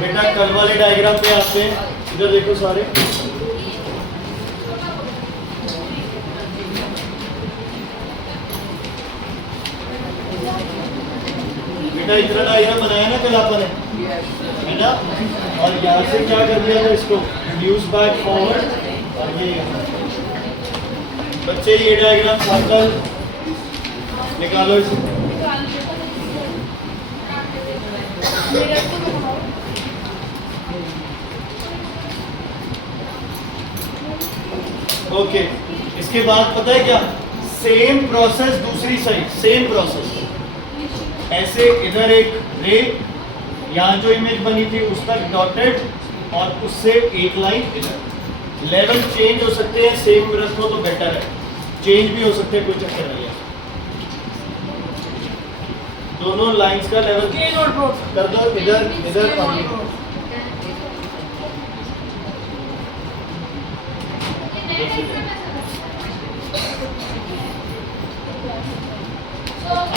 बेटा कल वाले डायग्राम पे आते हैं, इधर देखो सारे। बेटा इतना डायग्राम बनाया ना कल आपने, है ना? और यहाँ से क्या कर दिया था इसको, रिड्यूस बैक फॉरवर्ड। और ये बच्चे ये डायग्राम सर्कल निकालो इसे। ओके, इसके बाद पता है क्या, सेम प्रोसेस दूसरी साइड, सेम प्रोसेस। ऐसे इधर एक रे, यहाँ जो इमेज बनी थी उस तक डॉटेड, और उससे एक लाइन इधर। लेवल चेंज हो सकते हैं, सेम रखो तो बेटर है, चेंज भी हो सकते हैं, कोई चक्कर नहीं है। दोनों लाइंस का लेवल कर दो, इधर इधर और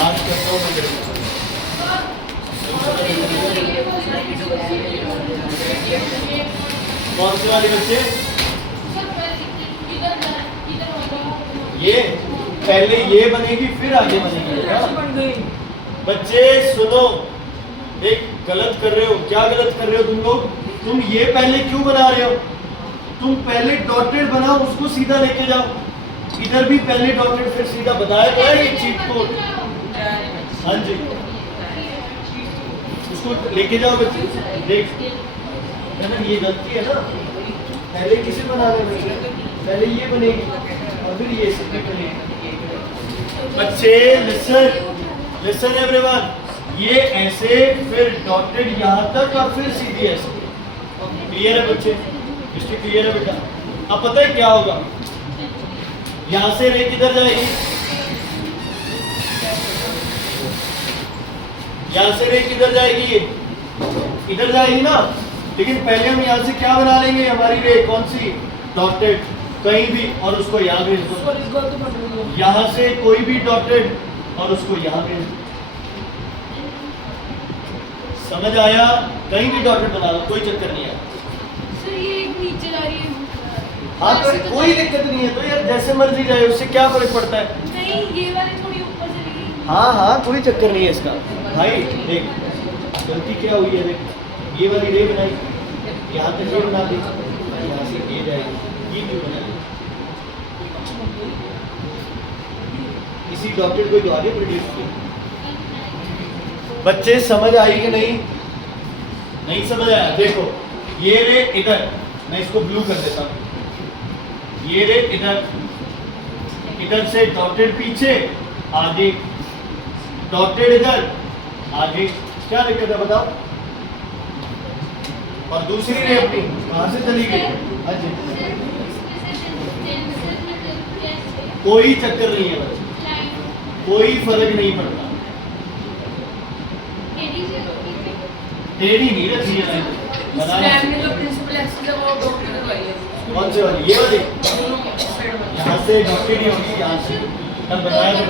आज करता हूँ कौन से वाले बच्चे? ये पहले ये बनेगी फिर आगे बनेगी। बच्चे सुनो, एक गलत कर रहे हो। क्या गलत कर रहे हो तुम लोग? तुम ये पहले क्यों बना रहे हो? तुम पहले डॉटेड बनाओ, उसको सीधा लेके जाओ। इधर भी पहले डॉटेड फिर सीधा, बताया तो है ये चीट कोड। हाँ जी, उसको लेके जाओ बच्चे। देख ना, ये गलती है ना, पहले किसे बनाने में, पहले ये बनेगी और फिर ये सीधी बनेगी। बच्चे लिसन लिसन एवरीवन, ये ऐसे फिर डॉटेड यहाँ तक और फिर सीधी ऐसे। क्लियर है बच्चे? इसकी क्लियर है बेटा? अब पता है क्या होगा, यहाँ से रे किधर जाएगी, यहाँ से रे किधर जाएगी, इधर जाएगी ना। लेकिन पहले हम यहाँ से क्या बना लेंगे, हमारी रे कौन सी, डॉटेड कहीं भी, और उसको यहाँ भेज दो। यहाँ से कोई भी डॉटेड और उसको यहाँ भेज दो। समझ आया? कहीं भी डॉटेड बना लो, कोई चक्कर नहीं है। सर ये नीचे जा रही है। हाँ तो कोई दिक्कत नहीं है, तो यार जैसे मर्जी जाए, उससे क्या फर्क पड़ता है? नहीं, ये वाली थोड़ी ऊपर चली गई। हाँ हाँ, कोई चक्कर नहीं है इसका। भाई देख, गलती क्या हुई है, देख ये वाली रे बनाई, यहाँ तक ये बना दी, यहाँ से ये जाएगी, ये क्यों बनाई? इसी डॉक्टर को तो आगे प्रोड्यूस किया। बच्चे समझ आई कि नहीं? नहीं समझ आया? देखो ये रे इधर, मैं इसको ब्लू कर देता हूँ। ये रे इधर, इधर से डॉटेड पीछे, आगे डॉटेड इधर, आगे। क्या दिक्कत है बताओ? और दूसरी रे अपनी कहाँ से चली गई? अच्छा, कोई चक्कर नहीं है बच्चे, कोई फर्क नहीं पड़ता। टेढ़ी नहीं रखी है, कौन से वाली? ये वाली यहाँ से डॉक्टर नहीं होगी, यहाँ से कल बताया था,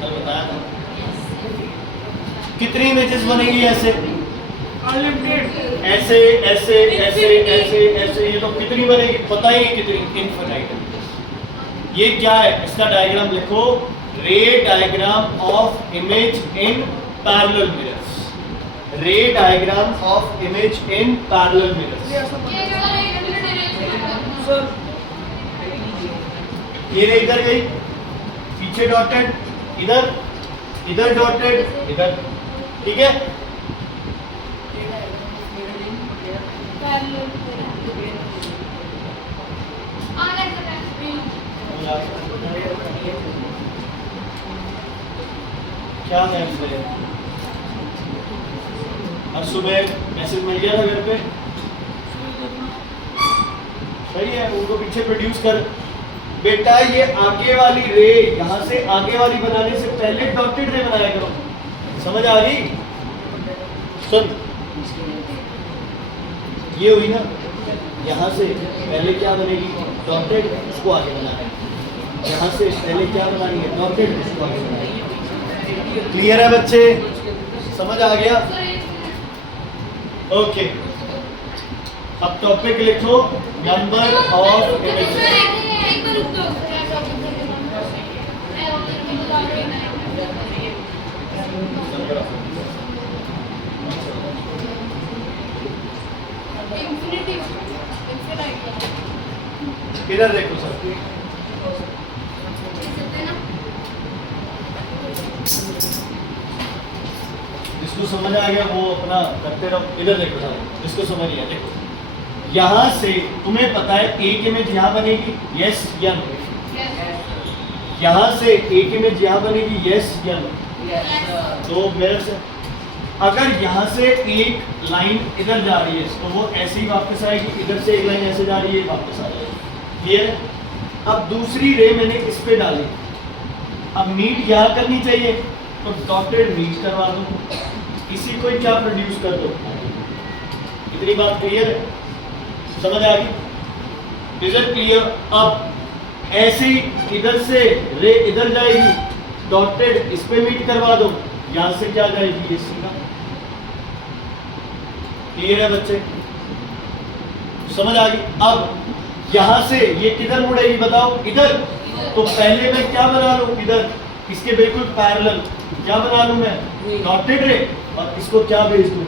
कल बताया था। कितनी इमेजेस बनेगी ऐसे ऐसे ऐसे ऐसे ऐसे ऐसे? ये तो कितनी बनेगी पता ही नहीं कितनी, इनफिनाइट। ये क्या है, इसका डायग्राम लिखो, रे diagram of image in parallel mirrors. रे diagram of image in parallel mirrors. ये रे इधर गई, पीछे डॉटेड, इधर इधर डॉटेड, इधर। ठीक है, क्या है इसमें? और सुबह मैसेज मिल गया था घर पे, सही है, उनको पीछे प्रोड्यूस कर। बेटा ये आगे वाली रे, यहाँ से आगे वाली बनाने से पहले डॉटेड रे बनाया करो। समझ आ गई? सुन, ये हुई ना, यहाँ से पहले क्या बनेगी, डॉटेड, उसको आगे बनाना है। यहाँ से पहले क्या बनानी है, डॉटेड, उसको आगे बनाना है। क्लियर है बच्चे? समझ आ गया? ओके, अब टॉपिक लिखो नंबर ऑफ इमेजेस। एक बार रुक जाओ। क्या टॉपिक है? इंफिनिटी इधर देखो सर, इसको समझ आ गया वो अपना करते रहो। इधर देखो सर, इसको समझ गया। देखो यहाँ से तुम्हें पता है एक इमेज यहाँ बनेगी, यस या नो? यहाँ से एक इमेज यहाँ बनेगी, यस या नो? तो मेरे से अगर यहाँ से एक लाइन इधर जा रही है तो वो ऐसे ही वापस आएगी, इधर से एक लाइन ऐसे जा रही है वापस आ जाएगी। क्लियर? अब दूसरी रे मैंने किस पे डाली, अब नीट यहाँ करनी चाहिए तो डॉटेड नीट करवा दो, इसी को क्या प्रोड्यूस कर दो। इतनी बात क्लियर है? समझ आ गई? Is it clear? अब ऐसे ही इधर से रे इधर जाएगी, डॉटेड इस पे मीट करवा दो, यहां से क्या जाएगी, ये सीधा। क्लियर है बच्चे? समझ आ गई? अब यहां से ये किधर मुड़ेगी बताओ, इधर। तो पहले मैं क्या बना लूं, इधर इसके बिल्कुल पैरेलल क्या बना लूं मैं, डॉटेड रे, और इसको क्या भेज दूं,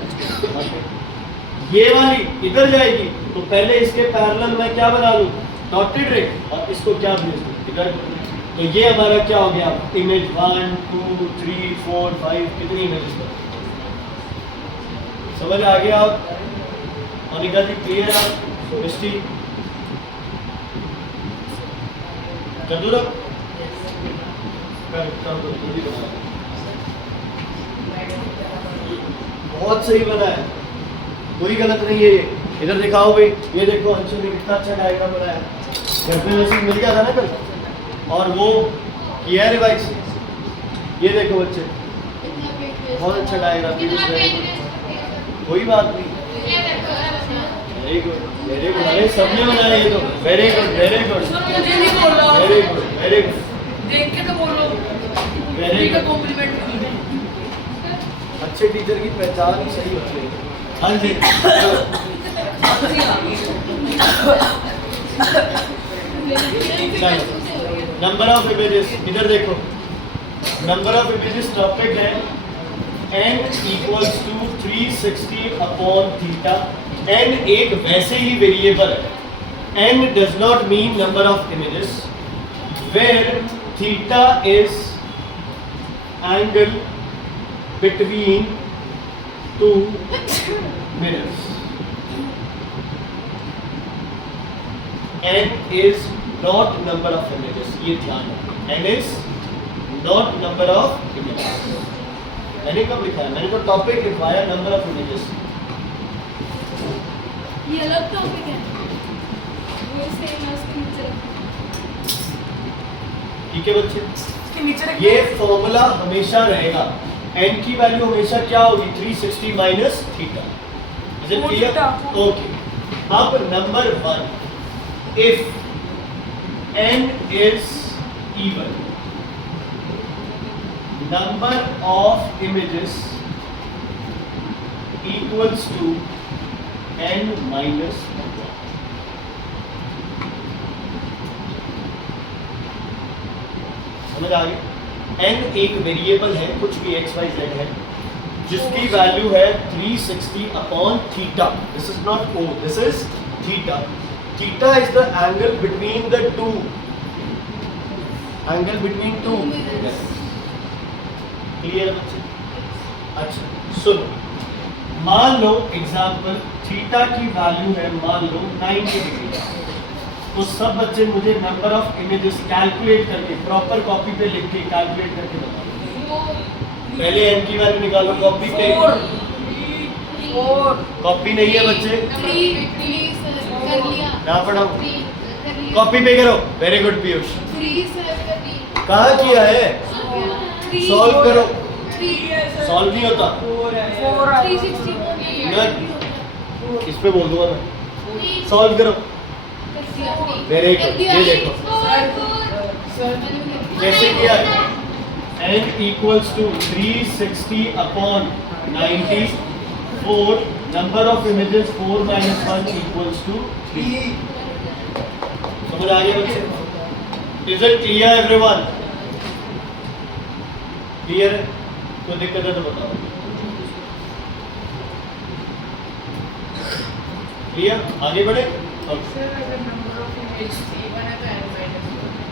ये वाली इधर जाएगी तो पहले इसके पैरेलल मैं क्या बना लूं, डॉटेड रे, और इसको क्या भेज दूं, इधर। तो ये हमारा क्या हो गया, इमेज 1 2 3 4 5 कितनी इमेजेस बनी? समझ आ गया आप? अनिका जी क्लियर है? मिस्टी कर दो, बहुत सही बना है, कोई गलत नहीं है। इधर दिखाओ भाई, ये देखो अंशु ने कितना अच्छा डायग्राम बनाया, घर पे मैसेज मिल गया था ना कल, और वो किया है रिवाइज। ये देखो बच्चे, बहुत अच्छा डायग्राम, कोई बात नहीं, वेरी गुड वेरी गुड। अरे सबने बनाया ये तो, very good very good very good very good, देख के तो बोलो, वेरी गुड। कॉम्प्लीमेंट। अच्छे टीचर की पहचान ही सही होती है। हाँ जी, नंबर ऑफ इमेजेस, इधर देखो, नंबर ऑफ इमेजेस टॉपिक है n equals to 360 upon theta. n एक वैसे ही वेरिएबल है, n does not mean number of images, where theta is angle between two mirrors. n is not number of images, ये ध्यान रखना, n is not number of images। मैंने कब लिखा है, मैंने तो टॉपिक लिखवाया नंबर ऑफ इमेजेस। ये अलग टॉपिक है, वो सेम है उसके नीचे। ठीक है बच्चे, इसके नीचे रख ये फॉर्मूला हमेशा रहेगा, n की वैल्यू हमेशा क्या होगी, 360 minus theta. Is it clear? Theta. Okay, अब number 1, if n is even, number of images equals to n minus 1। समझ आ गई? n एक वेरिएबल है, कुछ भी x y z है, जिसकी वैल्यू है 360 upon theta. This is not o, this is theta. Theta is the angle between the two, angle between to. Clear बच्चे? अच्छा सुनो, मान लो एग्जांपल थीटा की वैल्यू है मान लो 90 डिग्री, तो सब बच्चे मुझे नंबर ऑफ इमेजेस कैलकुलेट करके प्रॉपर कॉपी पे लिख के कैलकुलेट करके बताओ। पहले n की वैल्यू निकालो कॉपी पे। 4 कॉपी नहीं है बच्चे, कर लिया ना पढ़ाओ, कर लिया कॉपी पे करो। वेरी गुड पीयूष, 3 सर कर दी कहाँ किया है, सॉल्व करो। 3 सॉल्व नहीं होता, 4 इस पे बोल दूंगा मैं, सॉल्व करो। वेरी गुड, ये देखो कैसे किया है, n equals to 360 upon 90, 4 number of images 4 minus 1 equals to 3. समझ आ गया बच्चे? Is it clear everyone? Clear है? कोई दिक्कत है तो बताओ. क्लियर? आगे बढ़े. सर अगर नंबर ऑफ इमेज इवन है तो n माइनस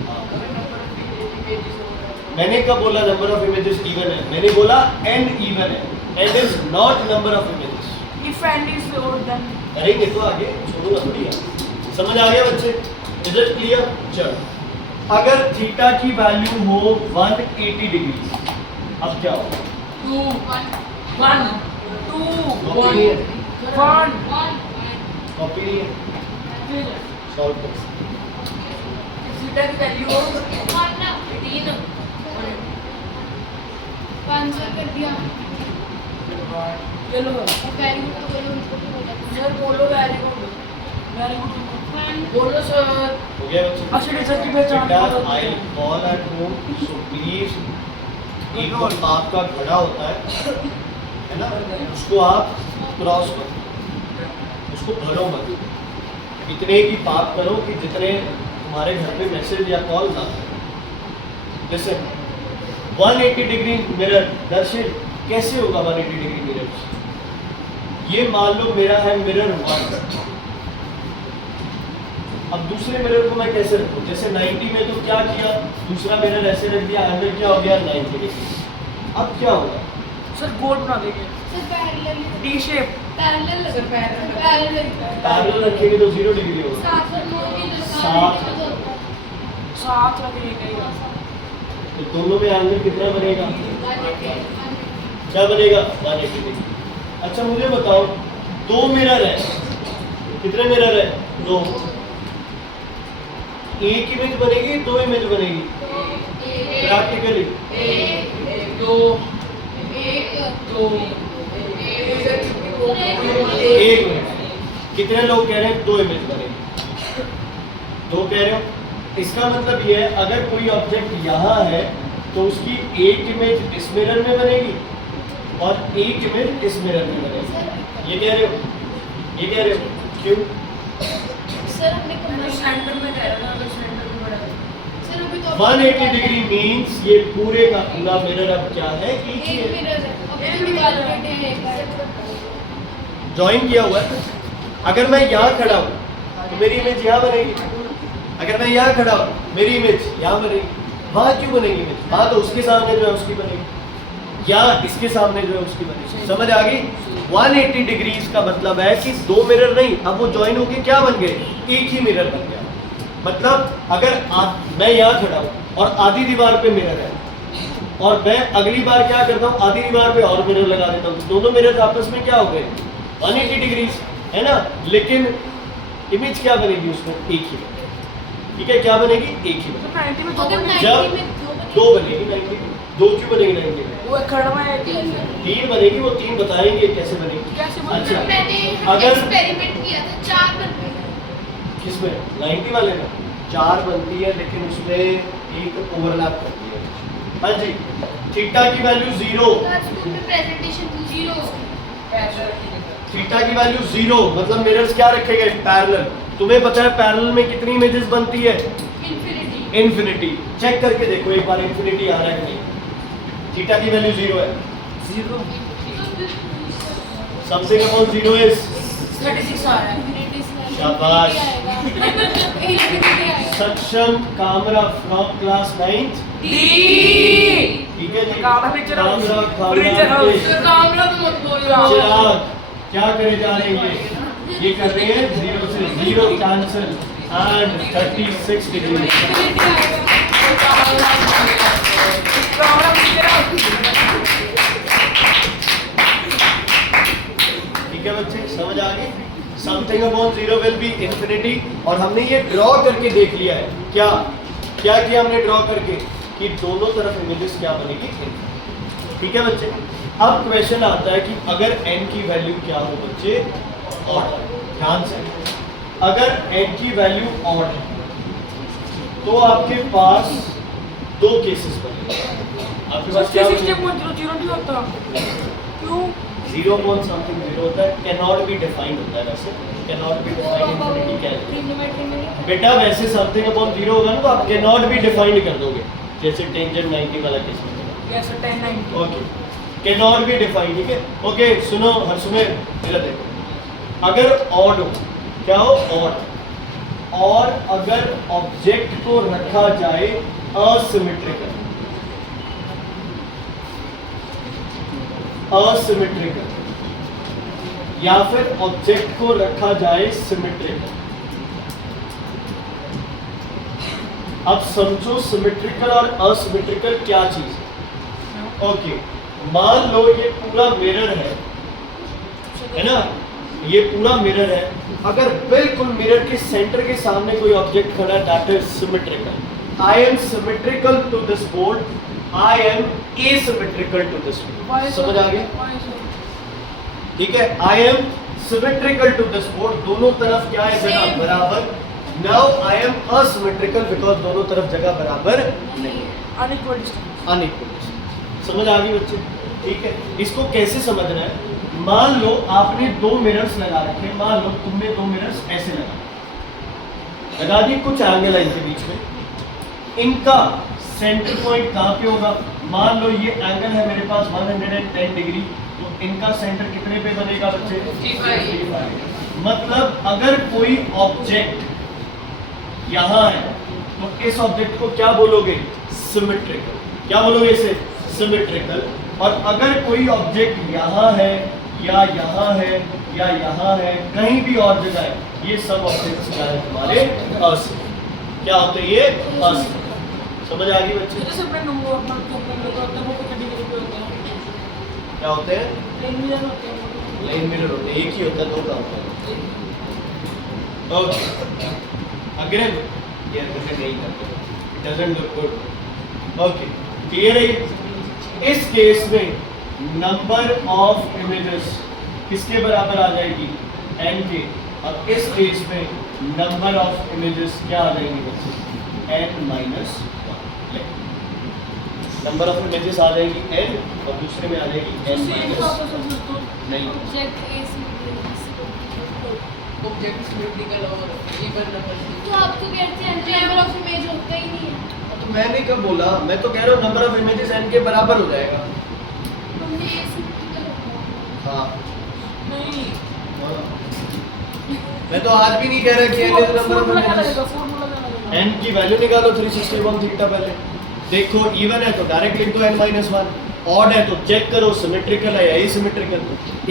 1 अगर नंबर ऑफ इमेजेस होगा मैंने कब बोला नंबर ऑफ इमेजेस इवन है? मैंने बोला n इवन है. n is not number of images. If n is more than अरे ये तो आगे छोड़ूंगा थोड़ी यार. समझ आ गया बच्चे? Is it clear? चलो, अगर थीटा की वैल्यू हो 180 डिग्री, अब क्या होगा? 2 1 2 कॉपी नहीं है. 1 कॉपी नहीं है. सॉल्व कर सकते. थीटा की वैल्यू 18 500 कर दिया. चलो वेरी गुड तो बोलो उनको भी बोला. सर बोलो वेरी गुड बोलो सर. हो गया बच्चे? अच्छा रिजल्ट की पहचान बेटा I call at home, so please एक तो पाप का घड़ा होता है ना, उसको आप क्रॉस मत, उसको भरो मत. इतने की पाप करो कि जितने तुम्हारे घर पे मैसेज या कॉल ना. जैसे 180 डिग्री मिरर दर्शन कैसे होगा? 180 डिग्री मिरर ये मान लो मेरा है मिरर 1. अब दूसरे मिरर को मैं कैसे रखूं? जैसे 90 में तो क्या किया, दूसरा मिरर ऐसे रख दिया, एंगल क्या हो गया 90 डिग्री. अब क्या होगा? सर गोल बना देंगे sir parallel D shape parallel sir parallel parallel रखेंगे तो 0 डिग्री होगा. 7 साथ रखेंगे. तो दोनों में एंगल कितना बनेगा? क्या बनेगा? 180 डिग्री. अच्छा मुझे बताओ, दो मिरर है. कितने मिरर है? 2. एक इमेज बनेगी, 2 इमेज बनेगी? प्रैक्टिकली 2 एक मिनट. कितने लोग कह रहे हैं 2 इमेज बनेगी? 2 कह रहे हो. इसका मतलब ये है अगर कोई ऑब्जेक्ट यहाँ है तो उसकी एक इमेज इस मिरर में बनेगी और एक इमेज इस मिरर में बनेगी. ये कह रहे हो? ये कह रहे हो? क्यों? सर हमने कमरा सेंटर में कह रहा था सेंटर में बड़ा सर अभी तो 180 डिग्री मीन्स ये पूरे का पूरा मिरर अब क्या है? एक ही एक है. मिरर है. अभी तो निकाल बैठे हैं एक बार. ज्वाइन किया हुआ है. अगर मैं यहाँ खड़ा हूँ तो मेरी इमेज यहाँ बनेगी. अगर मैं यहाँ खड़ा हूँ मेरी इमेज यहाँ बनेगी. वहाँ क्यों बनेगी इमेज? वहाँ तो उसके सामने जो है उसकी बनेगी, या इसके सामने जो है उसकी बनेगी. समझ आ गई? 180 डिग्रीज का मतलब है कि 2 मिरर नहीं, अब वो ज्वाइन होके क्या बन गए? एक ही मिरर बन गया. मतलब अगर मैं यहाँ खड़ा हूँ और आधी दीवार पे मिरर है और मैं अगली बार क्या करता हूँ, आधी दीवार पे और मिरर लगा देता हूँ, दोनों मिरर आपस में क्या हो गए? 180 डिग्रीज है ना. लेकिन इमेज क्या बनेगी उसमें? एक ही बनेगी. ठीक है, क्या बनेगी? एक ही बनेगी. 90 में 2 अगर बनेगी. 90 में 2 बनेगी 90 में. 2 क्यों बनेगी 90 में? वो खड़ा में 3 बनेगी. वो 3 बताएंगे कैसे बनेगी. कैसे अच्छा. बनेगी? मैंने अगर एक्सपेरिमेंट किया था 4 बन गए. किसमें? 90 वाले में 4 बनती है लेकिन उसमें एक ओवरलैप करती है. हाँ जी. थीटा की वैल्यू 0. स्कूल में प्रेजेंटेशन 0. थीटा की वैल्यू 0 मतलब मिरर्स क्या रखे गए? पैरेलल. तुम्हें पता है पैरेलल में कितनी इमेजेस बनती है? इन्फिनिटी. इन्फिनिटी. चेक करके देखो एक बार इन्फिनिटी आ रहा है कि नहीं. थीटा की वैल्यू 0 है. 0 समथिंग अपॉन 0 इज 36 आ रहा है. शाबाश. इन्फिनिटी आएगा. सक्षम Kamra from class 9th. D ठीक है जी. Kamra picture house. Kamra picture house. खामरा कामरा तो मत बोलो. चिराग क्या करे जा रहे हैं? ये कर रहे हैं 0 से 0 cancel and 36 degree. Kamra picture house. ठीक है बच्चे, समझ आ गई? Something upon 0 will be infinity. और हमने ये ड्रॉ करके देख लिया है. क्या क्या किया हमने ड्रॉ करके? कि दोनों तरफ इमेजेस क्या बनेगी? ठीक है बच्चे. अब क्वेश्चन आता है कि अगर n की वैल्यू क्या हो बच्चे? ऑड. ध्यान से, अगर n की वैल्यू ऑड है तो आपके पास 2 केसेस बनेंगे. आपके पास क्या बनेगा? 60.00 नहीं होता. क्यों? 0 अपॉन समथिंग 0 होता है, कैन नॉट बी डिफाइंड होता है वैसे, can not be defined infinity क्या है ट्रिग्नोमेट्री में नहीं बेटा, वैसे समथिंग अपॉन 0 होगा ना तो आप कैन नॉट बी डिफाइंड कर दोगे, जैसे टेंजेंट 90 वाला केस में। Yes, sir, 1090. Okay, can not be defined, ठीक है। ओके सुनो हर्षुमे, मेरा देखो, अगर ऑड हो, क्या हो ऑड, और अगर ऑब्जेक्ट को रखा जाए असिमेट्रिकल, असिमेट्रिकल, या फिर ऑब्जेक्ट को रखा जाए सिमेट्रिकल। अब समझो सिमेट्रिकल और असिमेट्रिकल क्या चीज है। ओके, मान लो ये पूरा मिरर है ना, ये पूरा मिरर है, अगर बिल्कुल मिरर के सेंटर के सामने कोई ऑब्जेक्ट खड़ा है, that is symmetrical. I am symmetrical to this board, I am asymmetrical to this board. समझ आ गया? ठीक है, I am symmetrical to this board, दोनों तरफ क्या है जगह बराबर। Now I am asymmetrical because दोनों तरफ जगह बराबर नहीं है, Unequal distance. अनइक्वल। समझ आ गई बच्चे? ठीक है, इसको कैसे समझना है, मान लो आपने दो मिरर्स लगा रखे, मान लो तुमने दो मिरर्स ऐसे लगा दी, कुछ एंगल है इनके बीच में, इनका सेंटर पॉइंट कहाँ पे होगा, मान लो ये एंगल है मेरे पास 110 डिग्री, तो इनका सेंटर कितने पे बनेगा बच्चे? 55। मतलब अगर कोई ऑब्जेक्ट यहाँ है तो इस ऑब्जेक्ट को क्या बोलोगे? सिमेट्रिकल। क्या बोलोगे इसे? सिमेट्रिकल। और अगर कोई ऑब्जेक्ट यहाँ है या यहाँ है या यहाँ है, कहीं भी और जगह है, ये सब ऑब्जेक्ट्स क्या है तुम्हारे? असिमेट्रिकल। क्या होते हैं ये? असिमेट्रिकल। समझ आ गई बच्चे? जैसे अपने नंबर अपना वो कितनी डिग्री पे होते हैं? क्या होते हैं? प्लेन मिरर होते हैं। लाइन मिरर होते हैं, एक ही होता है, दो का होता है। ओके, अग्रिम ये नहीं करते, it doesn't look good. Okay, clear है? इस केस में नंबर ऑफ इमेजेस किसके बराबर आ जाएगी? n के। और इस केस में नंबर ऑफ इमेजेस क्या आ जाएंगे बच्चे? n minus 1। Number of images आ जाएगी n और दूसरे में आ जाएगी n माइनस नहीं। Object a symmetrical, object symmetrical और इवन नंबर। तो आपको कहते हैं नंबर ऑफ इमेज होता ही नहीं है। तो मैंने कब बोला? मैं तो कह रहा हूँ नंबर ऑफ इमेजेस n के बराबर हो जाएगा। हमने ए सिमेट्रिकल होता हाँ, नहीं, मैं तो आज भी नहीं कह रहा कि n is number of formula क्या इमेजेस। लगेगा? फॉर्मूला क्या लगेगा? n की वैल्यू निकालो 361 थीटा पहले। देखो इवन है तो डायरेक्ट लिख दो n माइनस 1, ऑड है तो चेक करो सिमेट्रिकल है या एसिमेट्रिकल।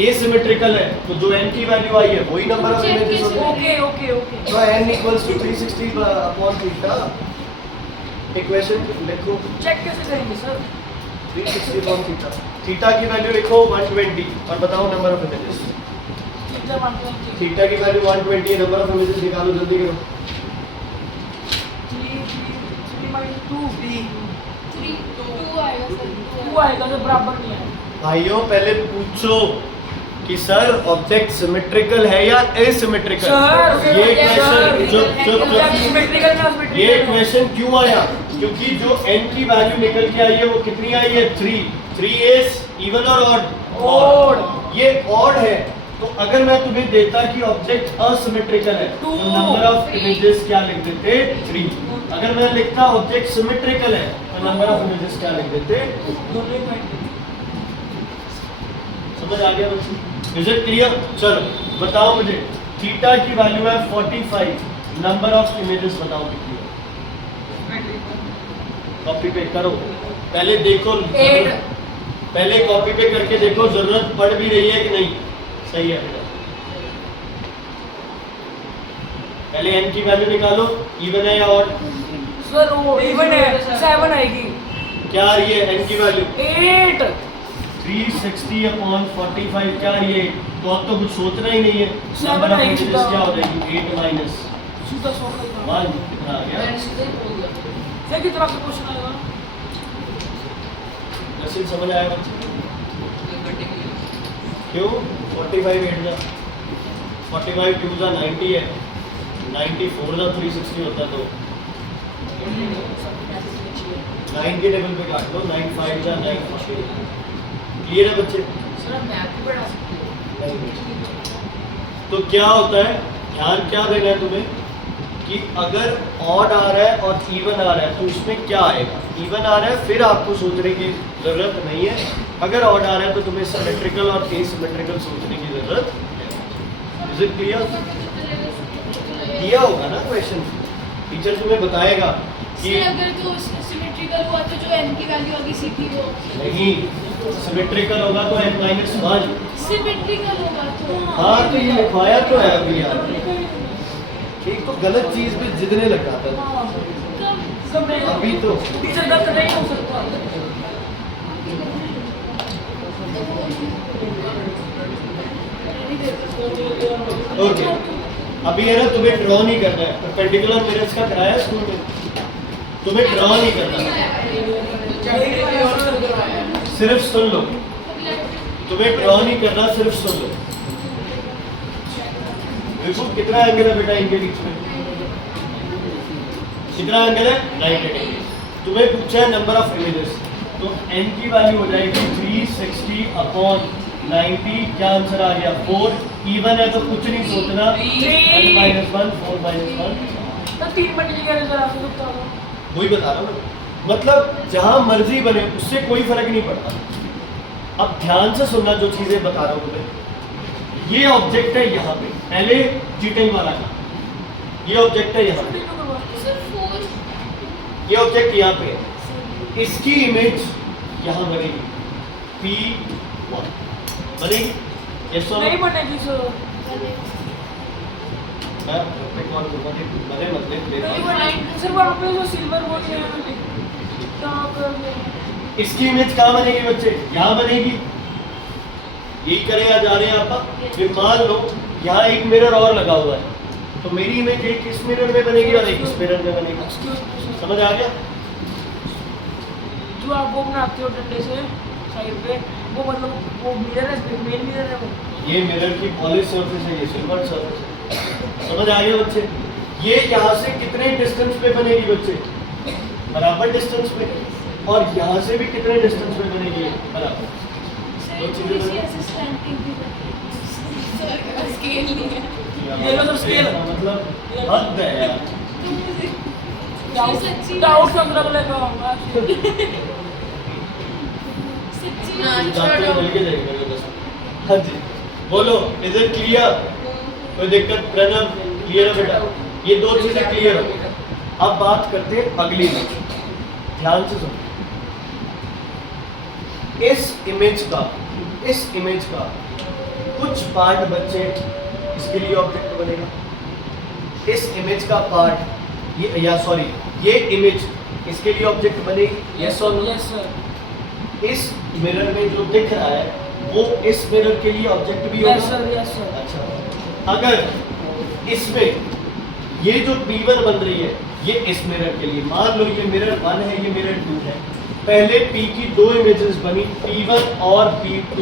एसिमेट्रिकल है तो जो n की वैल्यू आई है वही नंबर ऑफ Check इमेजेस कैसे होगा। Okay okay okay. तो n equals to 360 upon theta. Equation लिखो, चेक कैसे करेंगे सर? 360 upon theta. थीटा की वैल्यू लिखो 120 और बताओ number of images. Theta 120। Theta की वैल्यू 120 है, नंबर ऑफ इमेजेस निकालो जल्दी करो। 3 2 आएगा सर, 2 आएगा तो बराबर नहीं है। भाइयों पहले पूछो कि सर ऑब्जेक्ट सिमेट्रिकल है या एसिमेट्रिकल। सर, ये सर, क्वेश्चन चुप चुप ऑब्जेक्ट चुप, सिमेट्रिकल ना सिमेट्रिकल। ये क्वेश्चन क्यों आया? क्योंकि जो n की वैल्यू निकल के आई है वो कितनी आई है? 3 इज इवन और ऑड? Odd। ये ऑड है, तो अगर मैं तुम्हें देता कि ऑब्जेक्ट असिमेट्रिकल है तो Two। नंबर ऑफ इमेजेस क्या लिख देते? 3। अगर मैं लिखता ऑब्जेक्ट सिमेट्रिकल है तो नंबर ऑफ इमेजेस क्या लिख देते? दोनों ही पॉइंट। समझ आ गया बच्चों? Is it clear? चलो बताओ मुझे, थीटा की वैल्यू है 45, नंबर ऑफ इमेजेस बताओ कितनी है? कॉपी पे करो, पहले देखो 8। पहले कॉपी पे करके देखो जरूरत पड़ भी रही है कि नहीं। सही है बेटा, पहले n की वैल्यू निकालो, इवन है या ऑड? सर वो इवन है, 7 आएगी। क्या आ रही है n की वैल्यू? 8। 360 अपॉन 45 क्या आ रही है? तो अब तो कुछ सोचना ही नहीं है, नंबर ऑफ आएगी इमेजेस सीधा। क्या हो जाएगी? 8 माइनस सीधा 100 का। 1 कितना आ गया? सर कितना का क्वेश्चन आएगा? नसीब समझ आया बच्चे? क्यों 45 8 जा 45 2 जा 90 है, 94 जा 360 होता तो 9 के टेबल पे काट लो, 9 5 जा 9 40। क्लियर है बच्चे? सर मैथ बढ़ा सकते हो। तो क्या होता है, ध्यान क्या देना है तुम्हें कि अगर ऑड आ रहा है और इवन आ रहा है तो इसमें क्या आएगा, इवन आ रहा है फिर आपको सोचने की ज़रूरत नहीं है, अगर ऑड आ रहा है तो तुम्हें सिमेट्रिकल और एसिमेट्रिकल सोचने की ज़रूरत है। Is it clear? दिया होगा ना क्वेश्चन, टीचर तुम्हें बताएगा कि अगर तो सिमेट्रिकल हुआ तो जो n की वैल्यू होगी सीधी वो नहीं, सिमेट्रिकल होगा तो n-1, सिमेट्रिकल होगा तो हाँ तो ये लिखवाया तो है अभी यार, एक तो गलत चीज पे जिदने लग जाता है सब नहीं अभी तो। टीचर गलत नहीं हो सकता। ओके, अभी है ना तुम्हें ड्रॉ नहीं करना है, परपेंडिकुलर मिरर्स का कराया स्कूल में, तुम्हें ड्रॉ नहीं करना है, सिर्फ सुन लो, तुम्हें ड्रॉ नहीं करना, सिर्फ सुन लो। देखो कितना एंगल है बेटा इनके बीच में, कितना एंगल है 90 डिग्री। तुम्हें पूछा है नंबर ऑफ इमेजेस, तो n की वैल्यू हो जाएगी 360/90, क्या आंसर आ गया 4, इवन है तो कुछ नहीं सोचना, n-1 4-1, तो 3 बन गया नजर आ सकता है। वही बता रहा हूँ, मतलब जहां मर्जी बने उससे कोई फर्क नहीं पड़ता। अब ध्यान से सुनना जो चीजें बता रहा हूँ तुम्हें, ये ऑब्जेक्ट है यहाँ पे, पहले चीटिंग वाला का, ये ऑब्जेक्ट है यहाँ पे, ये ऑब्जेक्ट यहाँ पे है, इसकी इमेज यहाँ बनेगी P1 बनेगी, yes or no? नहीं बनेगी सर, मैं कॉल करूँगा कि बने मतलब नहीं बनेगी सर। वहाँ पे जो सिल्वर बोल रहे हैं कहाँ पर, इसकी इमेज कहाँ बनेगी बच्चे, यहाँ बनेगी, यही करे या जा रहे हैं आप। फिर मान लो यहाँ एक मिरर और लगा हुआ है, तो मेरी इमेज एक इस मिरर में बनेगी और एक इस मिरर में बनेगी, समझ आ गया? जो आप वो बनाते हो डंडे से साइड पे, वो मतलब वो मिरर है, मेन मिरर है वो, ये मिरर की पॉलिश सरफेस है, ये सिल्वर सरफेस है, समझ आ गया बच्चे? ये यहाँ से कितने डिस्टेंस पे बनेगी बच्चे, बराबर डिस्टेंस पे, और यहाँ से भी कितने डिस्टेंस पे बनेगी बराबर, स्केल नहीं है ये लो सर स्केल, मतलब हद है यार। डाउट सब रख लेगा जाते हैं मिलके जाएंगे मेरे को। हाँ जी बोलो, इज इट क्लियर? कोई दिक्कत? प्रणव क्लियर है बेटा? ये दो चीजें क्लियर हो। अब बात करते हैं अगली में, ध्यान से सुनो। इस इमेज का कुछ पार्ट बच्चे इसके लिए ऑब्जेक्ट बनेगा, इस इमेज का पार्ट ये इमेज इसके लिए ऑब्जेक्ट बनेगी, यस और नो? Yes sir. इस मिरर में जो दिख रहा है वो इस मिरर के लिए ऑब्जेक्ट भी होगा। Yes sir, yes sir. अच्छा, अगर इसमें ये जो P1 बन रही है ये इस मिरर के लिए, मान लो ये मिरर 1 है, ये मिरर 2 है, पहले P की दो इमेजेस बनी, P1 और P2,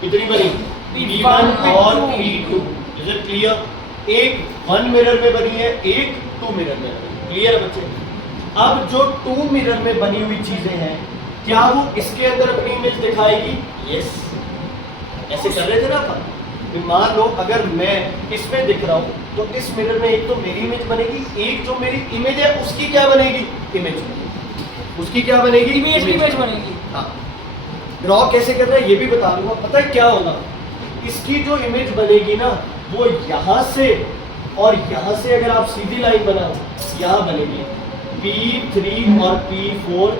कितनी बनी? P1 और P2, इज इट क्लियर? एक 1 मिरर में बनी है, एक 2 मिरर में बनी, क्लियर है बच्चे? अब जो 2 मिरर में बनी हुई चीजें हैं, क्या वो इसके अंदर अपनी इमेज दिखाएगी? यस, ऐसे कर रहे थे ना अपन। मान लो अगर मैं इसमें दिख रहा हूँ तो इस मिरर में एक तो मेरी इमेज बनेगी, एक जो मेरी इमेज है उसकी क्या बनेगी? इमेज बनेगी। उसकी क्या बनेगी? इमेज बनेगी। हाँ, ड्रॉ कैसे करना है ये भी बता दूंगा। पता है क्या होगा, इसकी जो इमेज बनेगी ना वो यहाँ से और यहाँ से अगर आप सीधी लाइन बनाओ यहाँ बनेगी P3 और P4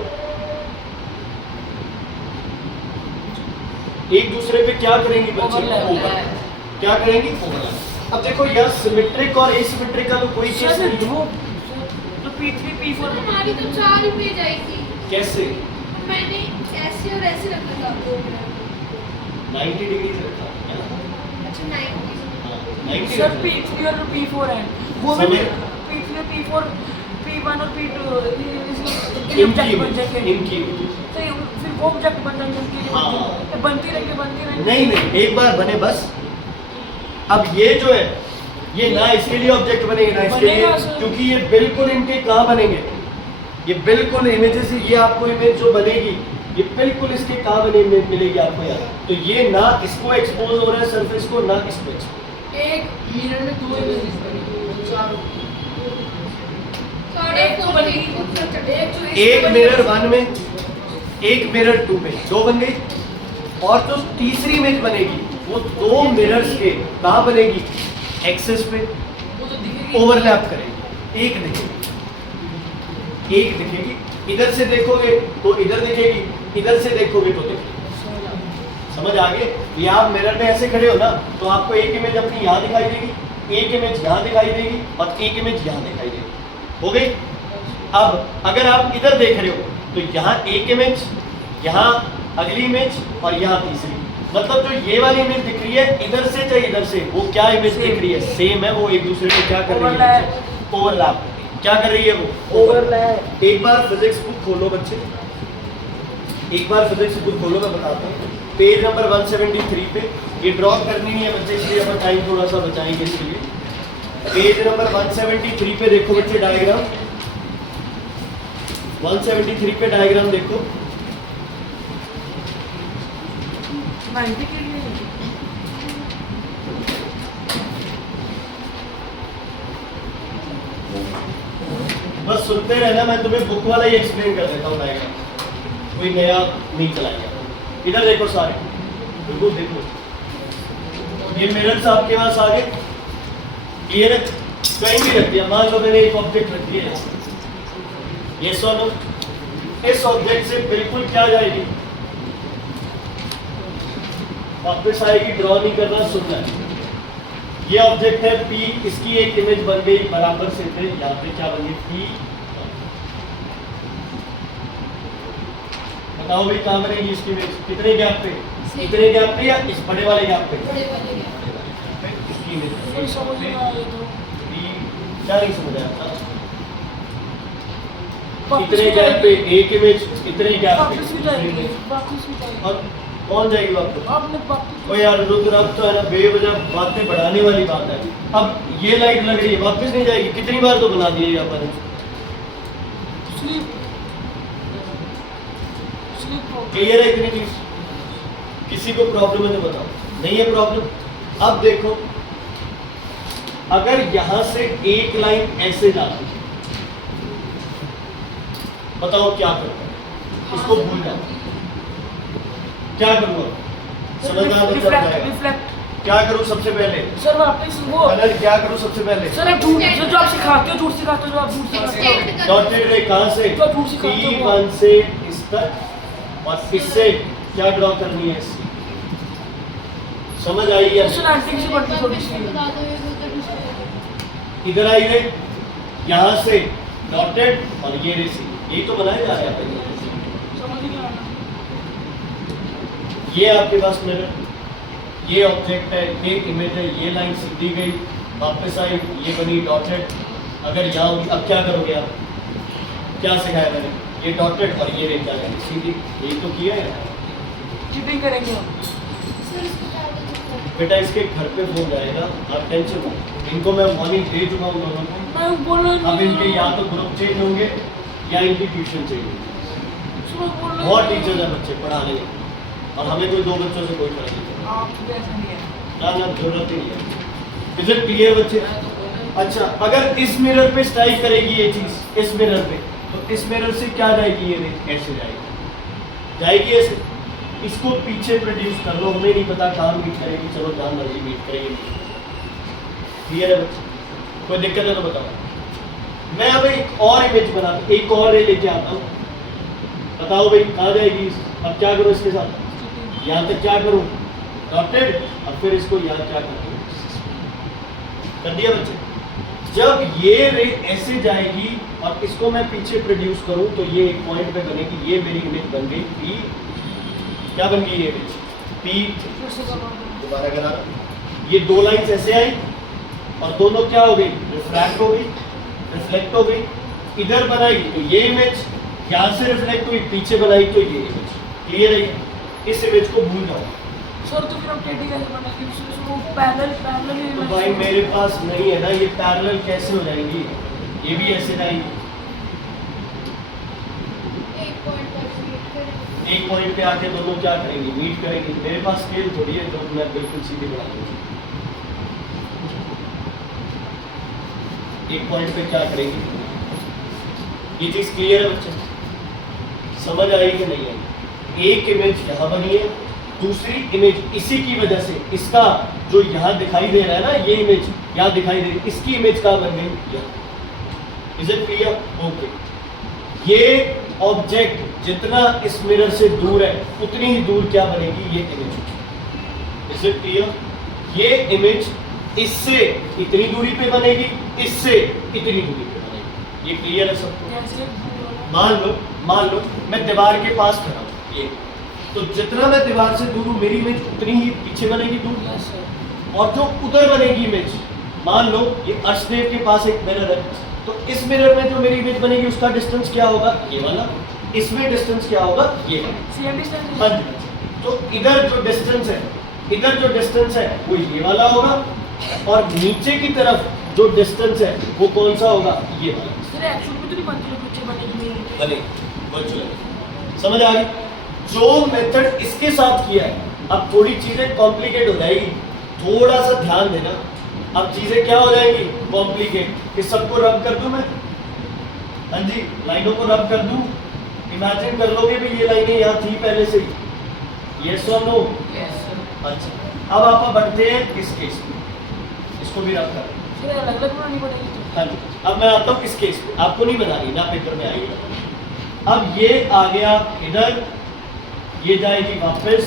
एक दूसरे पे क्या करेंगी बच्चे? ओवरलैप। क्या करेंगी? ओवरलैप। अब देखो यार सिमेट्रिक और एसिमेट्रिक का तो कोई चीज नहीं है। तो P3 P4 हमारी तो 4 इमेज आएगी। कैसे? मैंने ऐसे और ऐसे रखा था 90 डिग्री से रखा है ना? अच्छा 90 हाँ, 90 सर डिग्री। P3 और P4 है वो भी समय- P3 और P4 P1 और P2 इनकी ऑब्जेक्ट बन इमेज, जाएंगे। इनकी इमेज। तो फिर वो ऑब्जेक्ट बन जाएंगे उनकी हाँ। बनती रहेंगे नहीं नहीं, एक बार बने बस। अब ये जो है ये ना इसके लिए ऑब्जेक्ट बनेंगे ना इसके लिए, बनेगा सर। क्योंकि ये बिल्कुल इनके कहाँ बनेंगे? ये बिल्कुल इमेजेस, ये आपको इमेज जो बनेगी ये बिल्कुल इसके कहाँ बने मिलेगी आपको यार। तो ये ना इसको एक्सपोज हो रहा है सरफेस को, ना इसको expose। एक मिरर में 2 इमेजेस बनेगी, चार एक तो बनेगी, एक जो एक मिरर 1 में, एक मिरर 2 में, 2 बन गई। और जो तीसरी इमेज बनेगी वो 2 मिरर्स के कहाँ बनेगी, एक्सेस पे वो तो दिखेगी, ओवरलैप करेगी, एक दिखेगी, एक दिखेगी। इधर से देखोगे तो इधर दिखेगी, इधर से देखोगे तो दिखेगी। समझ आ गए? ये आप मिरर में ऐसे खड़े हो ना, तो आपको एक इमेज अपनी यहाँ दिखाई देगी, एक इमेज यहाँ दिखाई देगी और एक इमेज यहाँ दिखाई देगी। हो गई? अब अगर आप इधर देख रहे हो तो यहाँ एक इमेज, यहाँ अगली इमेज और यहाँ तीसरी। मतलब जो ये वाली इमेज दिख रही है इधर से चाहे इधर से, वो क्या इमेज दिख रही है, सेम है। वो एक दूसरे को क्या कर रही है, ओवरलैप। क्या कर रही है वो, ओवरलैप। एक बार फिजिक्स बुक खोलो बच्चे, एक बार फिजिक्स बुक खोलो, मैं बताता हूँ। पेज नंबर 173 पे ये ड्रॉ करनी है बच्चे, इसलिए अपन टाइम थोड़ा सा बचाएंगे इसके लिए। पेज नंबर 173 पे देखो बच्चे डायग्राम, 173 पे डायग्राम देखो। 90 के लिए बस सुनते रहना, मैं तुम्हें बुक वाला ही एक्सप्लेन कर देता हूँ डायग्राम, कोई नया नहीं चलाएगा। इधर देखो सारे, बिल्कुल देखो। ये मिरर्स आपके पास आ गए, क्लियर है? कहीं भी रख दिया, मान लो मैंने एक ऑब्जेक्ट रख दिया है, ये सोनो, इस ऑब्जेक्ट से बिल्कुल क्या जाएगी, वापस आएगी। ड्रॉ नहीं करना, सुनना है। ये ऑब्जेक्ट है P, इसकी एक इमेज बन गई बराबर से थे, यहाँ पे क्या बन गई P। बताओ भाई कहाँ बनेगी इसकी इमेज, कितने गैप पे, इतने गैप पे या इस बड़े वाले गैप पे, इसकी इमेज समझ नहीं आया ये तो। P क्या नहीं समझ आया, इतने गैप पे एक इमेज, इतने गैप वापस भी जाएगी, पे वापस भी जाएगी। और कौन जाएगी वापस? आपने वापस ओ यार रुद्र, अब तो है ना बेवजह बातें बढ़ाने वाली बात है। अब ये लाइट लग रही है, वापस नहीं जाएगी, कितनी बार तो बना दिए यहाँ पर। स्लीप स्लीप क्लियर है इतनी चीज? किसी को प्रॉब्लम है तो बताओ, नहीं है प्रॉब्लम? अब देखो, अगर यहां से एक लाइन ऐसे जाती, बताओ क्या करता है? इसको भूल जाओ, क्या करूँगा? समझदार बच्चा बताएगा। रिफ्लेक्ट क्या करूँ सबसे पहले? सर वापस वो कलर क्या करूँ सबसे पहले? सर आप झूठ जो आप सिखाते हो, झूठ सिखाते हो, जो आप झूठ सिखाते हो। डॉटेड रे कहाँ से? जो झूठ सिखाते हो वो। P1 से इस तक और इससे क्या ड्रॉ करनी है इससे? समझ आई है? क्वेश्चन आंसर से बढ़ती थोड़ी सी बता दो ये वो इधर आई रे, यहाँ से डॉटेड और ये रेसी, यही तो बनाया जा रहा है। समझ नहीं आया। ये आपके पास मिरर, ये ऑब्जेक्ट है, ये इमेज है, ये लाइन सीधी गई, वापस आई, ये बनी डॉटेड। अगर यहाँ होगी, अब क्या करोगे आप? क्या सिखाया मैंने? ये डॉटेड और ये रेखा है सीधी, यही तो किया है। चीटिंग करेंगे हम। सर इसको क्या बोलते हैं? बेटा इसके घर पे फोन जाएगा, आप टेंशन मत, इनको मैं वार्निंग दे चुका हूँ दोनों को। मैं बोल रहा अब इनके या तो ग्रुप चेंज होंगे या इनकी ट्यूशन चेंज होगी। बहुत टीचर्स हैं बच्चे पढ़ाने के, और हमें कोई 2 बच्चों से कोई फर्क नहीं पड़ता। आप ऐसा नहीं है। ना जरूरत ही नहीं है। इज इट क्लियर बच्चे? अच्छा, अगर इस मिरर पे स्ट्राइक करेगी ये चीज, इस मिरर पे, तो इस मिरर से क्या जाएगी, ये ऐसे जाएगी, जाएगी ऐसे। इसको पीछे प्रोड्यूस कर लो, हमें नहीं पता कहाँ मीट करेगी, चलो जान मर्जी मीट करेगी। क्लियर है बच्चे? कोई दिक्कत है तो बताओ। मैं अब एक और इमेज बना, एक और रे लेके आता हूँ, बताओ भाई कहाँ जाएगी। अब क्या करो इसके साथ, यहाँ तक क्या करूँ, डॉटेड, और फिर इसको यहाँ क्या करूँ, कर दिया बच्चे। जब ये रे ऐसे जाएगी और इसको मैं पीछे प्रोड्यूस करूँ तो ये एक पॉइंट पे बनेगी, ये मेरी इमेज बन गई P, क्या बन गई ये इमेज P। दोबारा करा, ये 2 लाइंस ऐसे आई और दोनों क्या हो गई, रिफ्रैक्ट हो गई, रिफ्लेक्ट हो गई। इधर बनाई तो ये इमेज, यहाँ से रिफ्लेक्ट हुई, पीछे बनाई तो ये इमेज। क्लियर है? इस इमेज को भूल जाओ। सर तो फिर हम टेढ़ी कैसे बनाएंगे? वो पैरेलल ही तो भाई मेरे पास नहीं है ना, ये पैरेलल कैसे हो जाएंगी, ये भी ऐसे जाएंगी। एक पॉइंट पर एक पॉइंट पे आके दोनों क्या करेंगे, मीट करेंगे। मेरे पास स्केल थोड़ी है जो मैं बिल्कुल सीधी बना दूँगी। एक पॉइंट पे क्या करेंगे, ये चीज क्लियर है बच्चे, समझ आई कि नहीं आई? एक इमेज यहाँ बनी है, दूसरी इमेज इसी की वजह से इसका जो यहाँ दिखाई दे रहा है ना, ये इमेज यहाँ दिखाई दे रही है, इसकी इमेज कहाँ बन गई? Is it clear? ओके। ये ऑब्जेक्ट जितना इस मिरर से दूर है उतनी ही दूर क्या बनेगी, ये इमेज। Is it clear? ये इमेज इससे इतनी दूरी पे बनेगी, इससे इतनी दूरी पे बनेगी। ये क्लियर है सबको? मान लो मैं दीवार के पास खड़ा हूँ, ये तो जितना मैं दीवार से दूर हूँ मेरी इमेज उतनी ही पीछे बनेगी दूर, और जो उधर बनेगी इमेज, मान लो ये अर्शदेव के पास एक मिरर है, तो इस मिरर में जो मेरी इमेज बनेगी उसका डिस्टेंस क्या होगा, ये वाला। इसमें डिस्टेंस क्या होगा, ये वाला। हाँ जी। तो इधर जो डिस्टेंस है वो ये वाला होगा, और नीचे की तरफ जो डिस्टेंस है वो कौन सा होगा, ये वाला। समझ आ गई? जो मेथड इसके साथ किया है, अब थोड़ी चीजें कॉम्प्लिकेट हो जाएगी, थोड़ा सा ध्यान देना। अब चीजें क्या हो जाएंगी, कॉम्प्लिकेट। इस सबको रब कर दूं मैं? हाँ जी, लाइनों को रब कर दूं? इमेजिन कर लोगे भी ये लाइनें यहाँ थी पहले से ही, यस और नो? अच्छा, अब आप बढ़ते हैं किस केस में, इसको भी रब कर। अलग-अलग बनानी पड़ेगी। हाँ जी, अब मैं आता हूँ किस केस में, आपको नहीं बनानी ना, पेपर में आएगी। अब ये आ गया इधर, ये जाएगी वापस,